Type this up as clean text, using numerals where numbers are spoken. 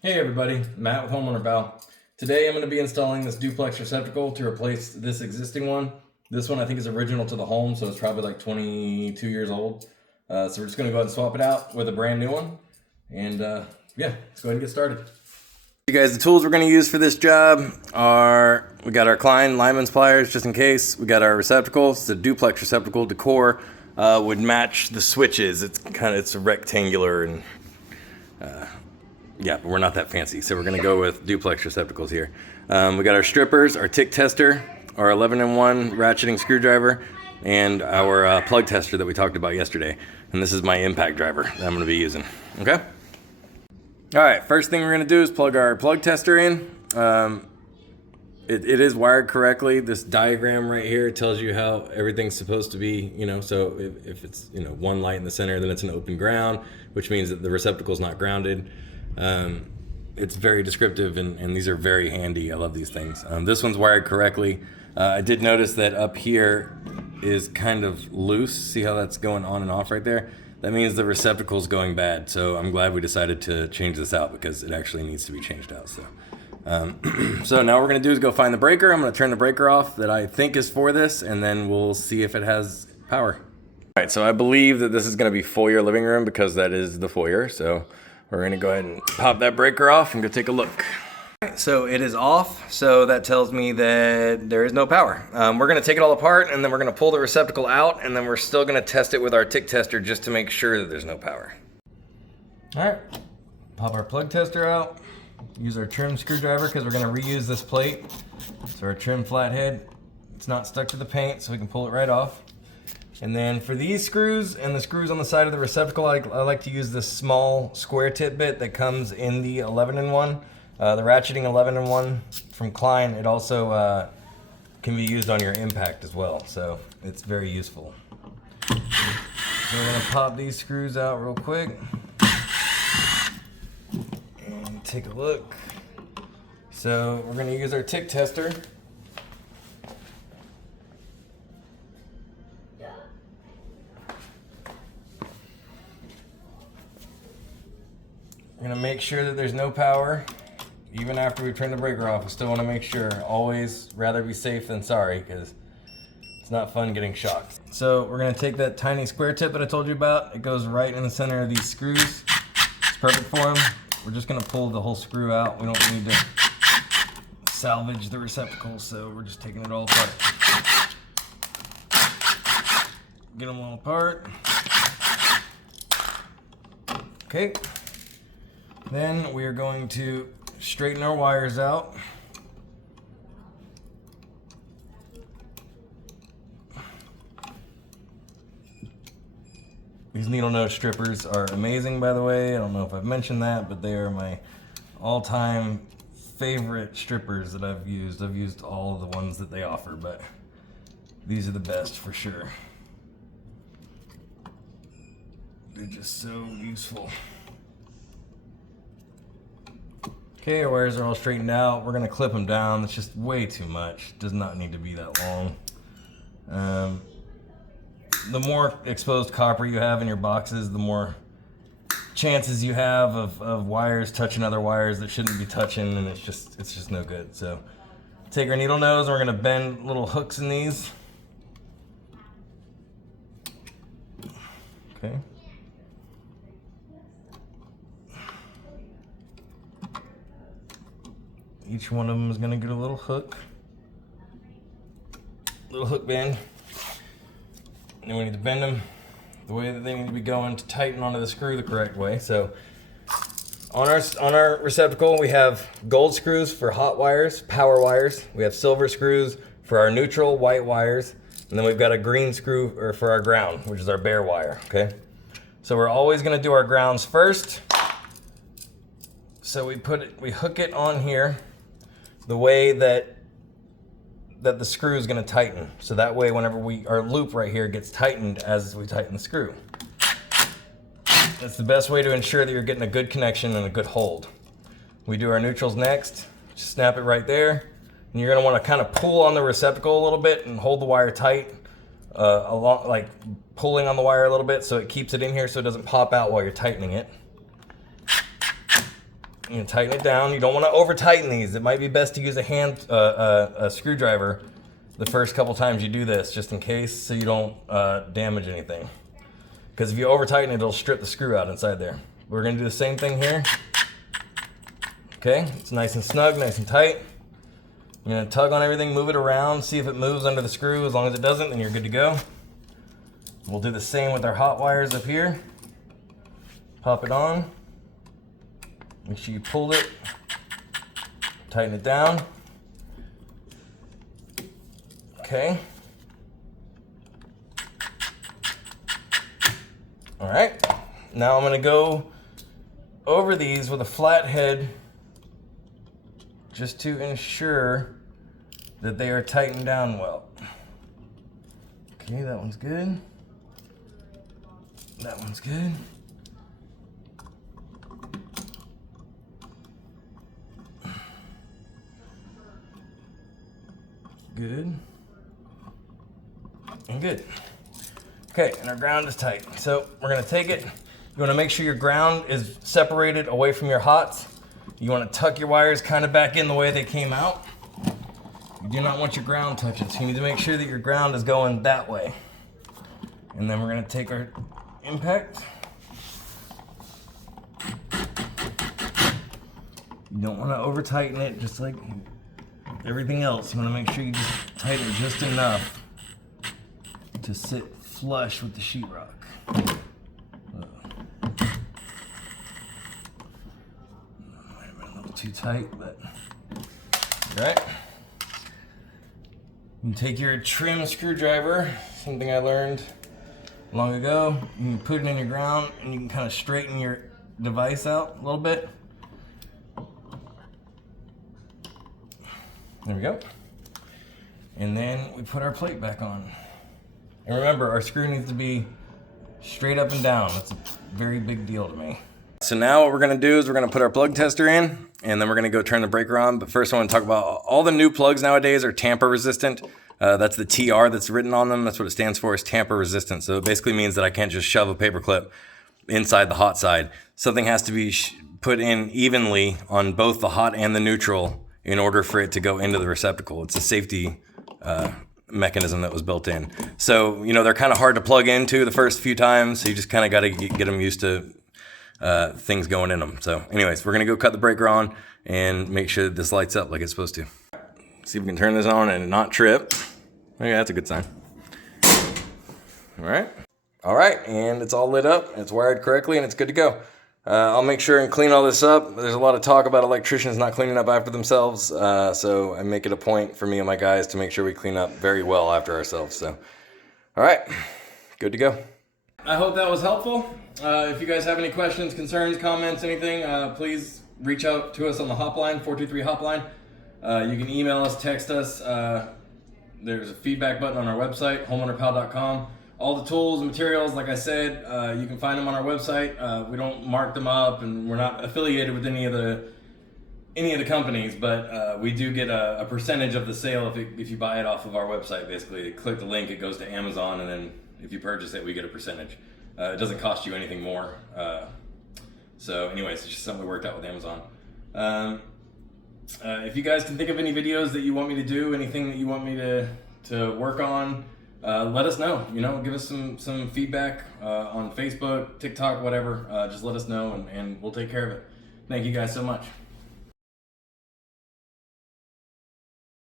Hey everybody, Matt with Homeowner Val. Today I'm going to be installing this duplex receptacle to replace this existing one. This one I think is original to the home, so it's probably like 22 years old. So we're just going to go ahead and swap it out with a brand new one. And yeah, let's go ahead and get started. You guys, the tools we're going to use for this job are, we got our Klein lineman's pliers just in case. We got our receptacle. It's a duplex receptacle. Decor would match the switches. It's rectangular and yeah, but we're not that fancy, so we're gonna go with duplex receptacles here. We got our strippers, our tick tester, our 11-in-1 ratcheting screwdriver, and our plug tester that we talked about yesterday. And this is my impact driver that I'm gonna be using, okay? All right, first thing we're gonna do is plug our plug tester in. It is wired correctly. This diagram right here tells you how everything's supposed to be, so if it's, one light in the center, then it's an open ground, which means that the receptacle is not grounded. It's very descriptive and these are very handy. I love these things. This one's wired correctly. I did notice that up here is kind of loose. See how that's going on and off right there? That means the receptacle's going bad. So I'm glad we decided to change this out because it actually needs to be changed out. So now what we're gonna do is go find the breaker. I'm gonna turn the breaker off that I think is for this, and then we'll see if it has power. All right, so I believe that this is gonna be foyer living room because that is the foyer. So we're gonna go ahead and pop that breaker off and go take a look. All right, so it is off, so that tells me that there is no power. We're gonna take it all apart and then we're gonna pull the receptacle out and then we're still gonna test it with our tick tester just to make sure that there's no power. All right, pop our plug tester out. Use our trim screwdriver because we're gonna reuse this plate. So our trim flathead, it's not stuck to the paint so we can pull it right off. And then for these screws and the screws on the side of the receptacle, I like to use this small square tip bit that comes in the 11-in-1. The ratcheting 11-in-1 from Klein, it also can be used on your impact as well. So it's very useful. So we're gonna pop these screws out real quick. And take a look. So we're gonna use our tick tester. We're gonna make sure that there's no power. Even after we turn the breaker off, we still wanna make sure. Always rather be safe than sorry, because it's not fun getting shocked. So we're gonna take that tiny square tip that I told you about. It goes right in the center of these screws. It's perfect for them. We're just gonna pull the whole screw out. We don't need to salvage the receptacle, so we're just taking it all apart. Get them all apart. Okay. Then we are going to straighten our wires out. These needle nose strippers are amazing, by the way. I don't know if I've mentioned that, but they are my all-time favorite strippers that I've used. I've used all of the ones that they offer, but these are the best for sure. They're just so useful. Okay, our wires are all straightened out. We're gonna clip them down. It's just way too much. Does not need to be that long. The more exposed copper you have in your boxes, the more chances you have of wires touching other wires that shouldn't be touching, and it's just no good. So take our needle nose and we're gonna bend little hooks in these. Okay. Each one of them is gonna get a little hook bend. And then we need to bend them the way that they need to be going to tighten onto the screw the correct way. So on our receptacle, we have gold screws for hot wires, power wires. We have silver screws for our neutral white wires. And then we've got a green screw for our ground, which is our bare wire, okay? So we're always gonna do our grounds first. So we hook it on here the way that the screw is going to tighten. So that way whenever our loop right here gets tightened as we tighten the screw. That's the best way to ensure that you're getting a good connection and a good hold. We do our neutrals next. Just snap it right there. And you're going to want to kind of pull on the receptacle a little bit and hold the wire tight, like pulling on the wire a little bit so it keeps it in here so it doesn't pop out while you're tightening it. You tighten it down. You don't want to over tighten these. It might be best to use a screwdriver the first couple times you do this, just in case, so you don't damage anything. Because if you over tighten it, it'll strip the screw out inside there. We're gonna do the same thing here. Okay, it's nice and snug, nice and tight. You're gonna tug on everything, move it around, see if it moves under the screw. As long as it doesn't, then you're good to go. We'll do the same with our hot wires up here. Pop it on. Make sure you pulled it. Tighten it down. Okay. All right. Now I'm gonna go over these with a flat head just to ensure that they are tightened down well. Okay, that one's good. That one's good. Good. And good. Okay, and our ground is tight. So we're gonna take it. You wanna make sure your ground is separated away from your hots. You wanna tuck your wires kind of back in the way they came out. You do not want your ground touching, so you need to make sure that your ground is going that way. And then we're gonna take our impact. You don't wanna over tighten it, just like everything else. You wanna make sure you just tighten it just enough to sit flush with the sheetrock. Might have been a little too tight, but all right. You can take your trim screwdriver, something I learned long ago. You can put it in your ground and you can kind of straighten your device out a little bit. There we go. And then we put our plate back on. And remember, our screw needs to be straight up and down. That's a very big deal to me. So now what we're gonna do is we're gonna put our plug tester in, and then we're gonna go turn the breaker on. But first I wanna talk about all the new plugs nowadays are tamper resistant. That's the TR that's written on them. That's what it stands for, is tamper resistant. So it basically means that I can't just shove a paper clip inside the hot side. Something has to be put in evenly on both the hot and the neutral in order for it to go into the receptacle. It's a safety mechanism that was built in. So, you know, they're kind of hard to plug into the first few times. So you just kind of got to get them used to things going in them. So anyways, we're going to go cut the breaker on and make sure that this lights up like it's supposed to. See if we can turn this on and not trip. Okay, that's a good sign. All right. All right, and it's all lit up, it's wired correctly, and it's good to go. I'll make sure and clean all this up. There's a lot of talk about electricians not cleaning up after themselves, so I make it a point for me and my guys to make sure we clean up very well after ourselves. So, all right, good to go. I hope that was helpful. If you guys have any questions, concerns, comments, anything, please reach out to us on the hotline, 423 hotline. You can email us, text us. There's a feedback button on our website, homeownerpal.com. All the tools and materials, like I said, you can find them on our website. We don't mark them up, and we're not affiliated with any of the companies, but we do get a percentage of the sale if you buy it off of our website. Basically, you click the link, it goes to Amazon, and then if you purchase it, we get a percentage. It doesn't cost you anything more. So anyways, it's just something we worked out with Amazon. If you guys can think of any videos that you want me to do, anything that you want me to work on, let us know. You know, give us some feedback on Facebook, TikTok, whatever. Just let us know, and we'll take care of it. Thank you guys so much.